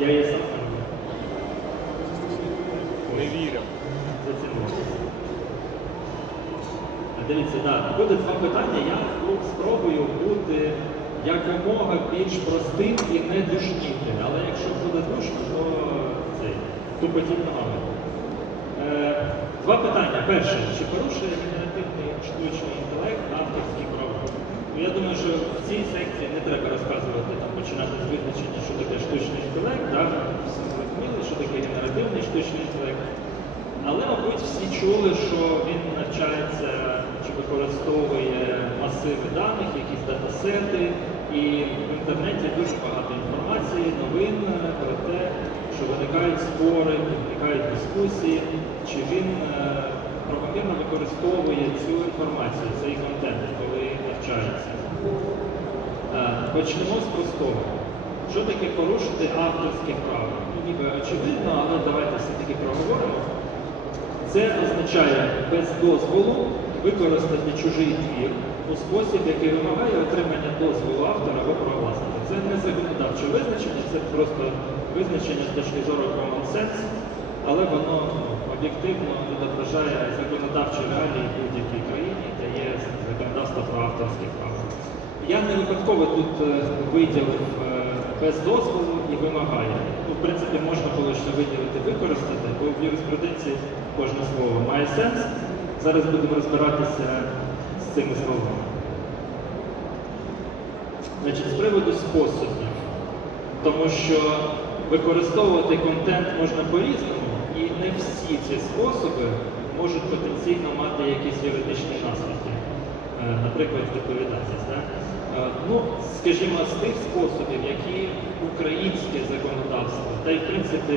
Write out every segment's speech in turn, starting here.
Я її сам не вірю. Дивіться, так, буде два питання. Я ну, спробую бути якомога більш простим і не душніти. Але якщо буде душно, то це тупотіть ногами. Е, два питання. Перше, чи порушує генеративний штучний інтелект? Ну, Я думаю, що в цій секції не треба розказувати, там, починати з визначення, що таке штучний інтелект, так? всі зрозуміли, що таке генеративний штучний інтелект. Але, мабуть, всі чули, що він навчається чи використовує масиви даних, якісь датасети, і в інтернеті дуже багато інформації, новин про те, що виникають спори, виникають дискусії, чи він е, правомірно використовує цю інформацію, цей контент, коли навчається. Е, Почнемо з простого. Що таке порушити авторське право? Ну, ніби очевидно, але давайте все-таки проговоримо. Це означає без дозволу використати чужий твір у спосіб, який вимагає отримання дозволу автора або правовласника. Це не законодавче визначення, це просто визначення з точки зору common sense, але воно ну, об'єктивно відображає законодавчі реалії будь-якій країні, де є законодавство про авторське право. Я не випадково тут е, виділив е, без дозволу і вимагає. Ну, в принципі, можна було ще виділити використати, бо в юриспруденції кожне слово має сенс. Зараз будемо розбиратися з цими словами. Значить, з приводу способів, тому що використовувати контент можна по-різному, і не всі ці способи можуть потенційно мати якісь юридичні наслідки, Е, наприклад, відповідальність. Да? Е, Ну, скажімо, з тих способів, які українське законодавство, та й в принципі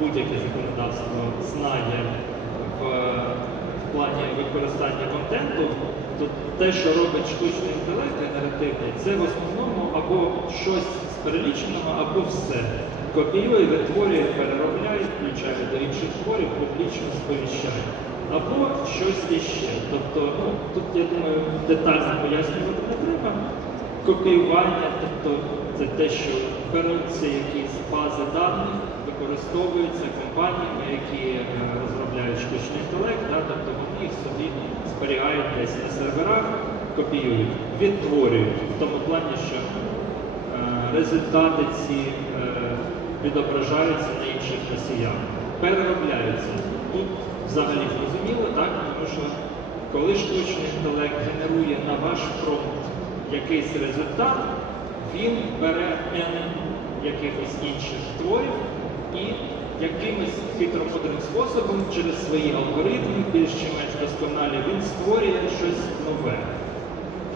будь-яке законодавство знає в, в плані використання контенту, то те, що робить штучний інтелект генеративний, це в основному або щось з переліченого, або все. Копіює, витворює, переробляє, включає до інших творів, публічно сповіщає. Або щось іще. Тобто, ну, тут, я думаю, детально пояснювати не треба. Копіювання, тобто це те, що беруться якісь бази даних, використовуються компаніями, які е, розробляють штучний інтелект, да, тобто вони їх собі зберігають десь на серверах, копіюють, відтворюють в тому плані, що е, результати ці відображаються на інших носіях, переробляються. Тут взагалі зрозуміло, так, тому що коли штучний інтелект генерує на ваш фронт якийсь результат, він бере N якихось інших творів і якимось хитромудрим способом через свої алгоритми, більш чи менш досконалі, він створює щось нове,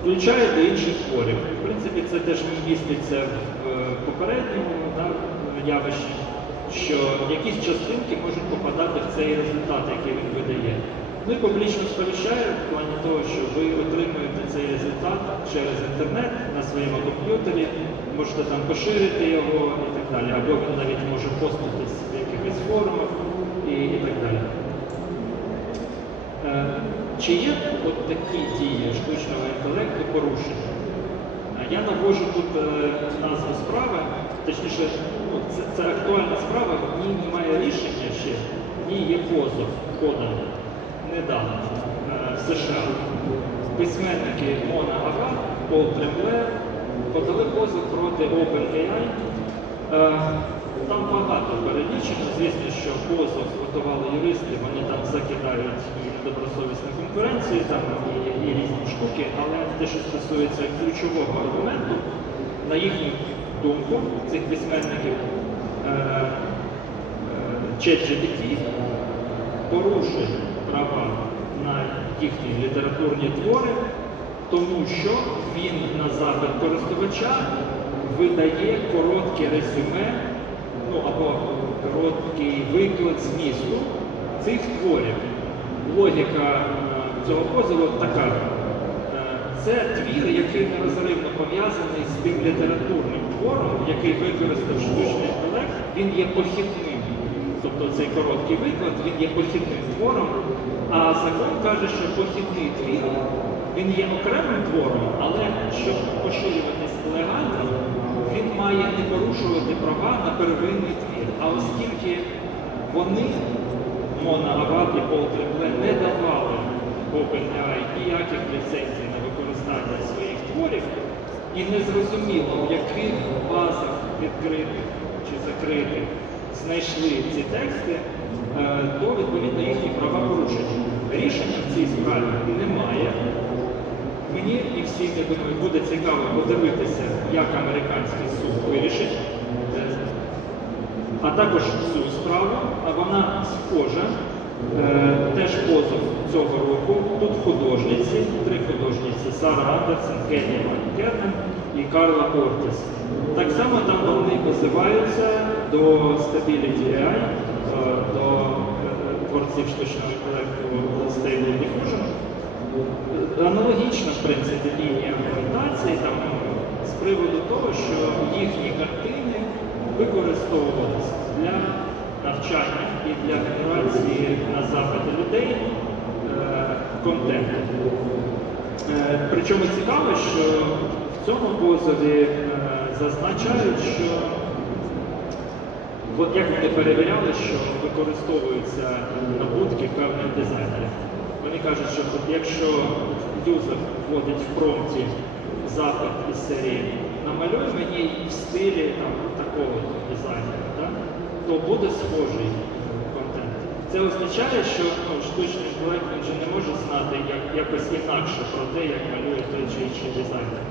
включає до інших творів. В принципі, це теж міститься в е, попередньому да, явищі, що якісь частинки можуть попадати в цей результат, який він видає. І публічно сповіщає в плані того, що ви отримуєте цей результат через інтернет на своєму комп'ютері, можете там поширити його і так далі, або він навіть може поститись в якихось форумах і, і так далі. Е, Чи є от такі дії штучного інтелекту порушення? Е, Я навожу тут е, назву справи, точніше, це, це актуальна справа, в ній немає рішення ще, в ній є позов поданий недавно е, в США. Письменники Мона Агат, Пол Тремле подали позов проти OpenAI. Е, Там багато перелічено. Звісно, що позов готували юристи, вони там закидають і недобросовісну конкуренцію, там і, і різні штуки, але те, що стосується ключового аргументу, на їхню думку, цих письменників, ChatGPT порушує права на їхні літературні твори, тому що він на запит користувача видає коротке резюме, ну або короткий виклад змісту цих творів. Логіка е, цього позову така. Е, Це твір, який нерозривно пов'язаний з тим літературним твором, який використав штучний інтелект, він є похідним. Тобто цей короткий виклад, він є похідним твором, а закон каже, що похідний твір, він є окремим твором, але щоб поширюватись легально, він має не порушувати права на первинний твір. А оскільки вони, Мона Ават Пол Трембле, не давали OpenAI ніяких ліцензій на використання своїх творів, і не зрозуміло, в яких базах відкритих чи закритих знайшли ці тексти, е, то відповідно їхні права порушені. Рішення в цій справі немає. Мені і всім, я думаю, буде цікаво подивитися, як американський суд вирішить. е, А також цю справу, а вона схожа. Е, Теж позов цього року. Тут художниці, три художниці Сара Андерсен, Кенні Маккернен і Карла Ортіс. Так само там вони позиваються до Stability AI, е, до е, творців штучного інтелекту Stable Diffusion. Аналогічна, в принципі, лінія аргументації там з приводу того, що їхні картини використовувалися для навчання і для генерації на запити людей контенту. Е, Причому цікаво, що в цьому позові е, зазначають, що От як вони перевіряли, що використовуються набутки певних дизайнерів. Вони кажуть, що от якщо юзер вводить в промпті запит із серії намалюй мені в стилі там, такого дизайнера, так, то буде схожий контент. Це означає, що ну, штучний інтелект він же не може знати як, якось інакше про те, як малює той чи інший дизайнер.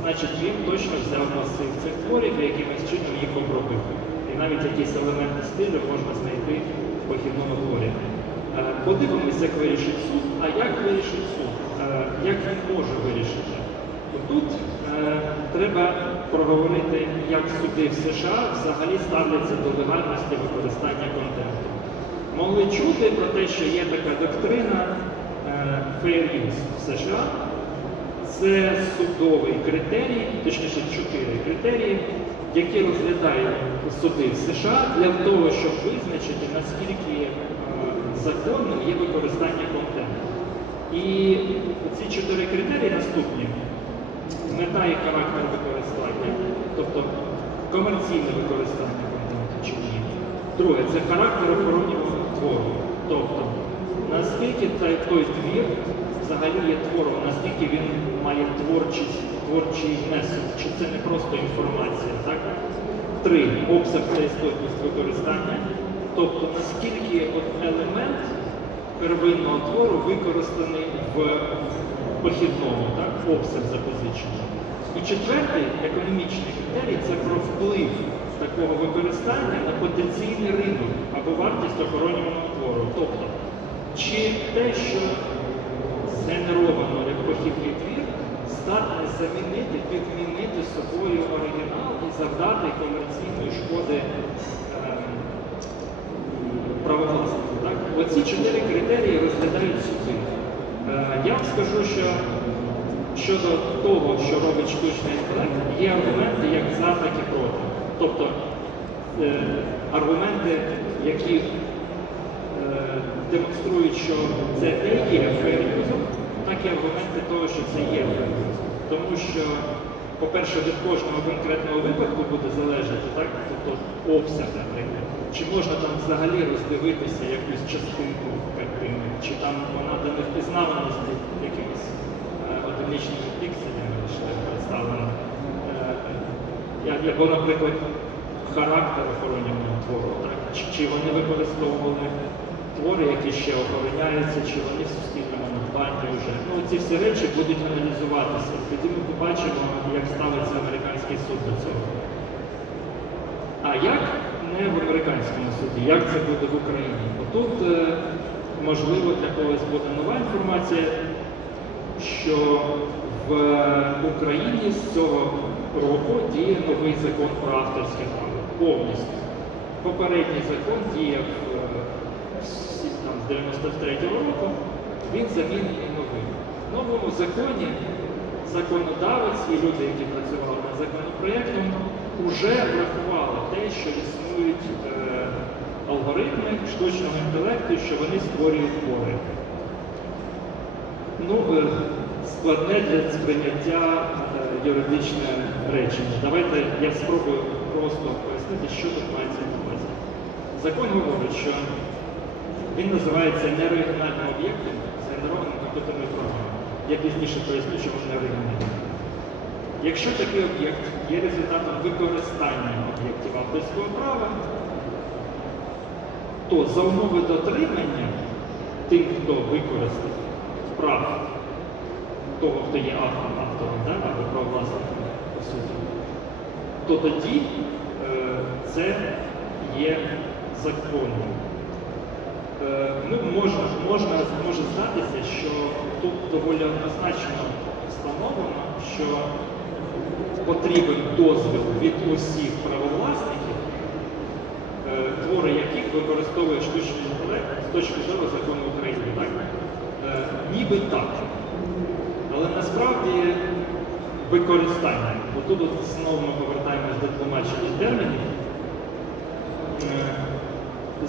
Значить, він точно взяв масив цих творів і якимось чином їх обробив. І навіть якісь елементи стилю можна знайти в похідному творі. Е, Подивимось, як вирішить суд, а як вирішить суд, Е, як він може вирішити. Тут е, треба проговорити, як суди в США взагалі ставляться до легальності використання контенту. Могли чути про те, що є така доктрина е, use в США. Це судовий критерій, точніше чотири критерії, які розглядають суди в США для того, щоб визначити, наскільки е, законним є використання контенту. І ці чотири критерії наступні. Мета і характер використання, тобто комерційне використання контенту чи ні. Друге, це характер охоронюваного твору. Тобто, наскільки той, той твір взагалі є твором, наскільки він має творчість, творчий внесок, чи це не просто інформація. Так? Три, обсяг та істотність використання. Тобто, наскільки от елемент первинного твору використаний в похідному, так, обсяг запозичення. І четвертий економічний критерій це про вплив такого використання на потенційний ринок або вартість охоронюваного твору. Тобто, чи те, що згенеровано як похідний твір, здатне замінити, підмінити собою оригінал і завдати комерційної шкоди ем, правовласнику. Оці чотири критерії розглядають суди. Е, Я вам скажу, що щодо того, що робить штучний інтелект, є аргументи як за, так і проти. Тобто е, аргументи, які е, демонструють, що це не є фейрюзом, так і аргументи того, що це є фейрюзом. Тому що, по-перше, від кожного конкретного випадку буде залежати, так? тобто обсяг, наприклад. Чи можна там взагалі роздивитися якусь частинку картини, чи там вона до невпізнаваності одиничними пікселями лише представлена. Е, Або, наприклад, характер охоронюваного твору? Чи, чи вони використовували твори, які ще охороняються, чи вони в суспільному надбанні вже. Ну, ці всі речі будуть аналізуватися. Тоді ми побачимо, як ставиться американський суд до цього. А як не в американському суді, як це буде в Україні? Бо тут, е, можливо, для когось буде нова інформація, що в Україні з цього року діє новий закон про авторське право. Повністю. Попередній закон діяв е, там, з 93-го року, він замінений новим. В новому законі законодавець і люди, які працювали над законопроєктом, вже врахували те, що існують е, алгоритми штучного інтелекту, що вони створюють твори. Ну, складне для сприйняття е, юридичне речення. Давайте я спробую просто пояснити, що тут мається на увазі. Закон говорить, що він називається неоригінальним об'єктом з генерованим комп'ютерною програмою. Я пізніше поясню, чому не оригінальний. Якщо такий об'єкт є результатом використання об'єктів авторського права, то за умови дотримання тим, хто використав прав того, хто є автором, автором да, або правовласником, по суті, то тоді е, це є законом. Е, ну, можна, можна, може здатися, що тут доволі однозначно встановлено, що потрібен дозвіл від усіх правовласників, е, твори яких використовує штучний інтелект з точки зору закону України. Так? Ніби так. Але насправді використання, бо тут от знову ми повертаємось до тлумачення термінів. Е,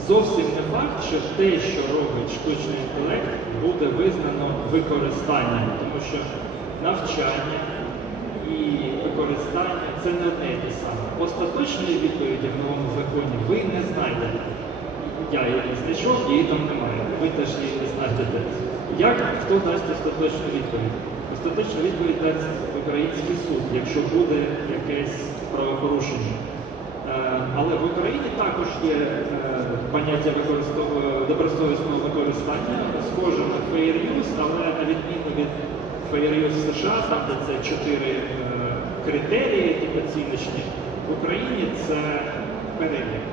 Зовсім не факт, що те, що робить штучний інтелект, буде визнано використанням, тому що навчання і використання це не одне те саме. Остаточної відповіді в новому законі ви не знайдете. Я її знайшов, її там немає. Ви теж її не знайдете. Як хто дасть остаточну відповідь? Остаточну відповідь дасть український суд, якщо буде якесь правопорушення. Е, Але в Україні також є е, поняття добросовісного використання, схоже на fair use, але на відміну від fair use США, там де це чотири е, критерії оціночні, в Україні це перелік.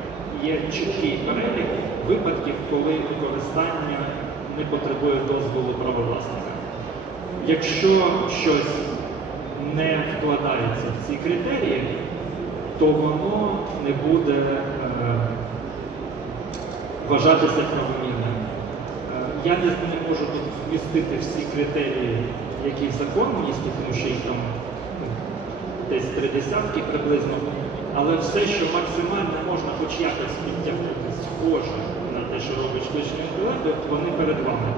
Є чіткий перелік випадків, коли використання не потребує дозволу правовласника. Якщо щось не вкладається в ці критерії, то воно не буде е, вважатися правомірним. Е, я не, не можу тут вмістити всі критерії, які закон містить, тому що їх там ну, десь три десятки приблизно, але все, що максимально можна хоч якось підтягнути схоже що робить штучний інтелект, вони перед вами.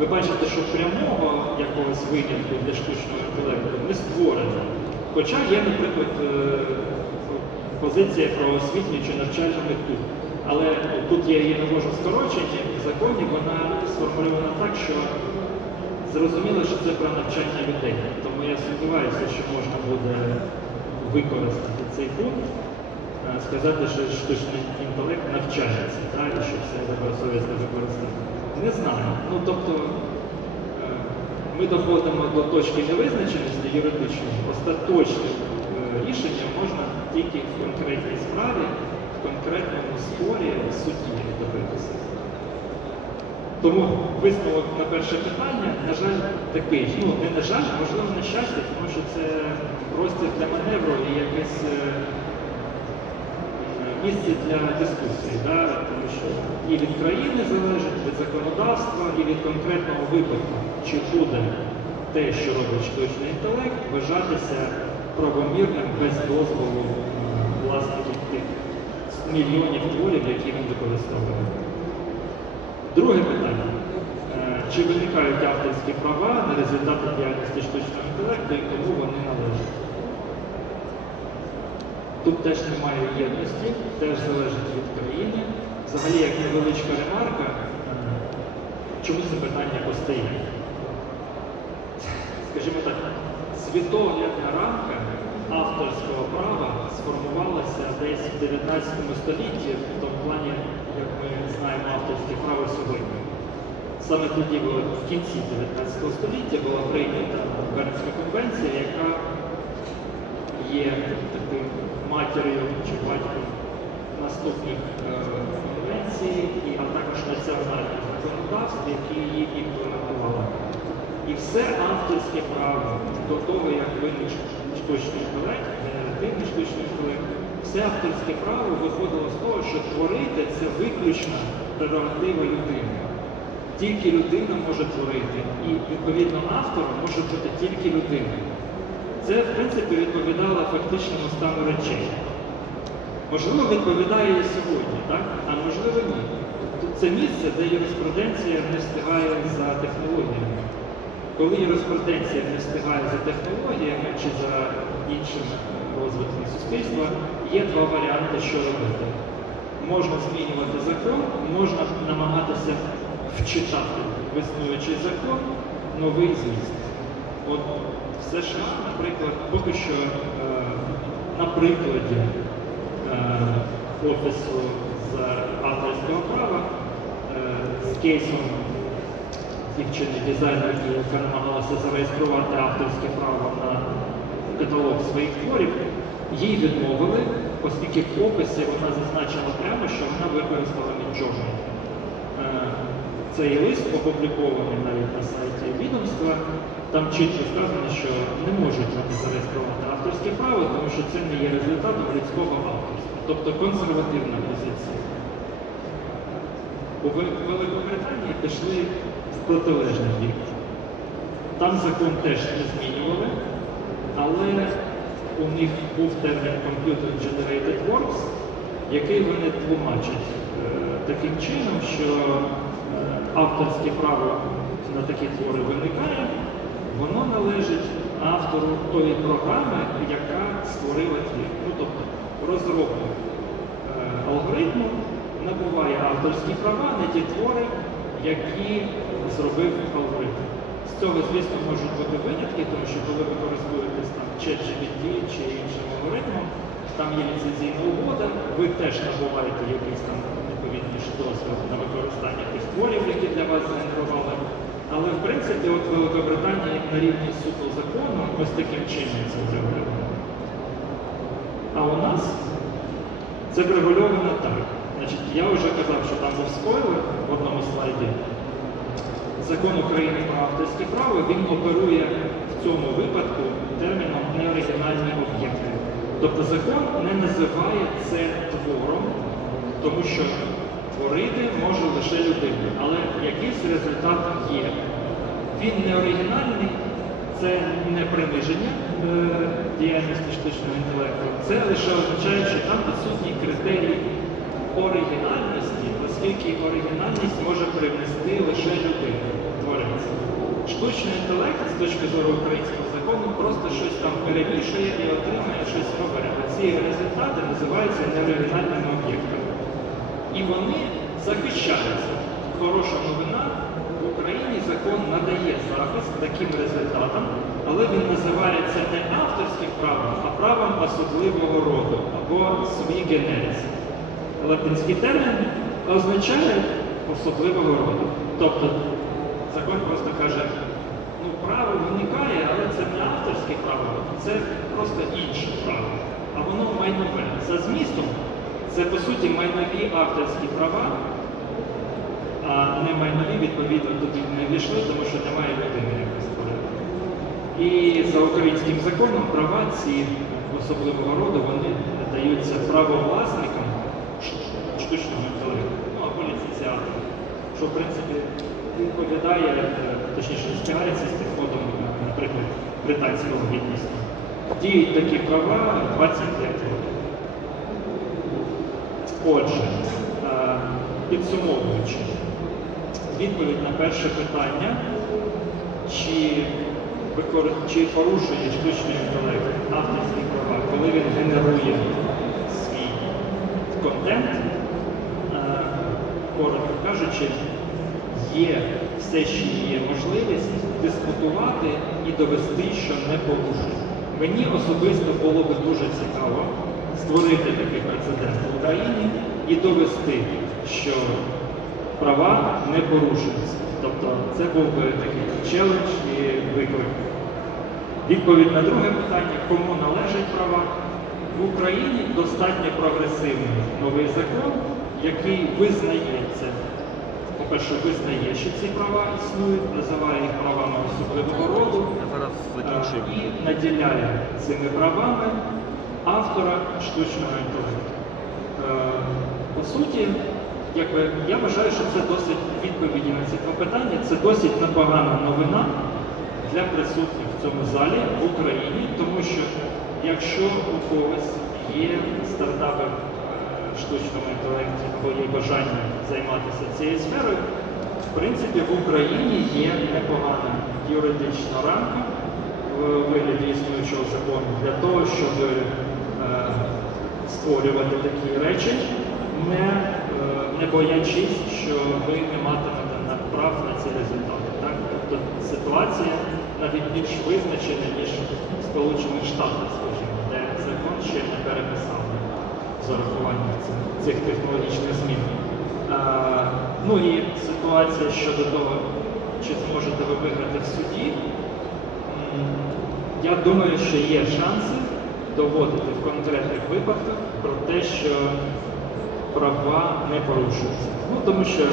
Ви бачите, що прямого якогось винятку для штучного інтелекту не створено. Хоча є, наприклад, е, позиція про освітню чи навчальну мету. Але тут я її навожу скорочення, в законі вона сформульована так, що зрозуміло, що це про навчання людей. Тому я сумніваюся, що можна буде використати цей пункт, сказати, що штучний інтелект навчається, так, що це добросовісне використання. Не знаю. Ну, тобто, е, ми доходимо до точки невизначеності юридичної, остаточне е, рішення можна тільки в конкретній справі, в конкретному спорі в суді добитися. Тому висновок на перше питання, на жаль, такий. Ну, не на жаль, можливо на щастя, тому що це простір для маневру і якесь е, місце для дискусії, да? тому що і від країни залежить, від законодавства, і від конкретного випадку, чи буде те, що робить штучний інтелект, вважатися правомірним без дозволу е, власників тих мільйонів творів, які він використовує. Друге питання. Е, Чи виникають авторські права на результати діяльності штучного інтелекту і кому вони належать? Тут теж немає єдності, теж залежить від країни. Взагалі, як невеличка ремарка, чому це питання постає? Скажімо так, світоглядна рамка авторського права сформувалася десь в 19 столітті, в тому плані, як ми знаємо авторське право сьогодні. Саме тоді, в кінці 19 століття, була прийнята Бернська конвенція, яка є таким матір'ю чи батьком наступних е, конвенцій, а також національних законодавств, які її імплементували. І все авторське право до того, як виник штучний інтелект, генеративний штучний інтелект, все авторське право виходило з того, що творити це виключна прерогатива людини. Тільки людина може творити, і відповідно автором може бути тільки людина. Це, в принципі, відповідало фактичному стану речей. Можливо, відповідає і сьогодні, так? а можливо ні. Це місце, де юриспруденція не встигає за технологіями. Коли юриспруденція не встигає за технологіями чи за іншим розвитком суспільства, є два варіанти, що робити. Можна змінювати закон, можна намагатися вчитати в існуючий закон новий зміст. От в США, наприклад, поки що е, на прикладі е, Офісу з авторського права е, з кейсом дівчини дизайнерки, яка намагалася зареєструвати авторське право на каталог своїх творів, їй відмовили, оскільки в описі вона зазначила прямо, що вона використала. Е, Цей лист опублікований навіть на сайті відомства. Там чітко сказано, що не можуть вони зареєструвати авторське право, тому що це не є результатом людського авторства, тобто консервативна позиція. У Великобританії пішли в протилежний бік. Там закон теж не змінювали, але у них був термін Computer Generated Works, який вони тлумачать е, таким чином, що е, авторське право на такі твори виникає, воно належить автору тої програми, яка створила твір. Ну, тобто розробник е, алгоритму набуває авторські права на ті твори, які зробив алгоритм. З цього, звісно, можуть бути винятки, тому що коли ви користуєтесь там ChatGPT чи іншим алгоритмом, там є ліцензійна угода, ви теж набуваєте якийсь там відповідний ж дозвіл на використання тих творів, які для вас згенерували. Але в принципі, от в Великобританії на рівні суто закону ось таким чином це врегульовано. А у нас це врегульовано так. Значить, я вже казав, що там був спойлер в одному слайді. Закон України про авторське право він оперує в цьому випадку терміном неоригінальні об'єкти. Тобто закон не називає це твором, тому що творити може лише людина, але якийсь результат є. Він не оригінальний, це не приниження е, діяльності штучного інтелекту, це лише означає, що там відсутній критерій оригінальності, оскільки оригінальність може привнести лише людина, творець. Штучний інтелект з точки зору українського закону просто щось там перемішує і отримує щось нове. Ці результати називаються неоригінальними об'єктами. І вони захищаються. Хороша новина в Україні закон надає захист таким результатам, але він називається не авторським правом, а правом особливого роду або свій генеріс. Латинський термін означає особливого роду. Тобто закон просто каже, ну право виникає, але це не авторське право, це просто інше право. А воно майнове. За змістом це по суті майнові авторські права, а не майнові, відповідно, туди не війшли, тому що немає людини якось створити. І за українським законом права ці особливого роду вони даються правовласникам штучного інтелекту, ну або ліцензіаторам, що в принципі відповідає, е, точніше, збігається з підходом, наприклад, британського гідності. Діють такі права 25 років. Отже, е, підсумовуючи, відповідь на перше питання, чи, чи порушує штучний інтелект авторські права, коли він генерує свій контент, е, коротко кажучи, є все ще є можливість дискутувати і довести, що не порушує. Мені особисто було би дуже цікаво створити такий прецедент в Україні і довести, що права не порушуються. Тобто це був би такий челендж і виклик. Відповідь на друге питання, кому належать права. В Україні достатньо прогресивний новий закон, який визнається, по-перше, визнає, що ці права існують, називає їх правами особливого роду Я зараз е, і наділяє цими правами автора штучного інтелекту. Е, По суті, якби, я вважаю, що це досить відповіді на ці два питання, це досить непогана новина для присутніх в цьому залі в Україні, тому що якщо у когось є стартапи е, штучному інтелекті або є бажання займатися цією сферою, в принципі, в Україні є непогана юридична рамка в вигляді існуючого закону для того, щоб створювати такі речі, не, е, не боячись, що ви не матимете прав на ці результати. Так? Тобто ситуація навіть більш визначена, ніж в Сполучених Штатах, скажімо, де закон ще не переписав з урахуванням цих, цих технологічних змін. А, ну і ситуація щодо того, чи зможете ви виграти в суді, я думаю, що є шанси доводити в конкретних випадках про те, що права не порушуються. Ну, тому що е,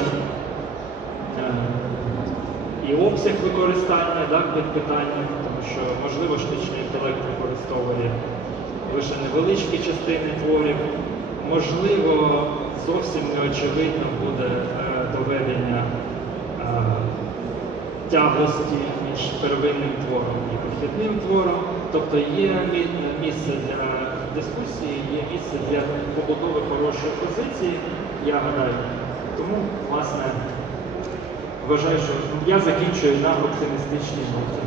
і обсяг використання так, під питанням, тому що можливо штучний інтелект використовує лише невеличкі частини творів, можливо, зовсім неочевидно буде е, доведення е, тяглості між первинним твором і похідним твором. Тобто є місце для дискусії, є місце для побудови хорошої позиції, я гадаю. Тому, власне, вважаю, що я закінчую на оптимістичній ноті.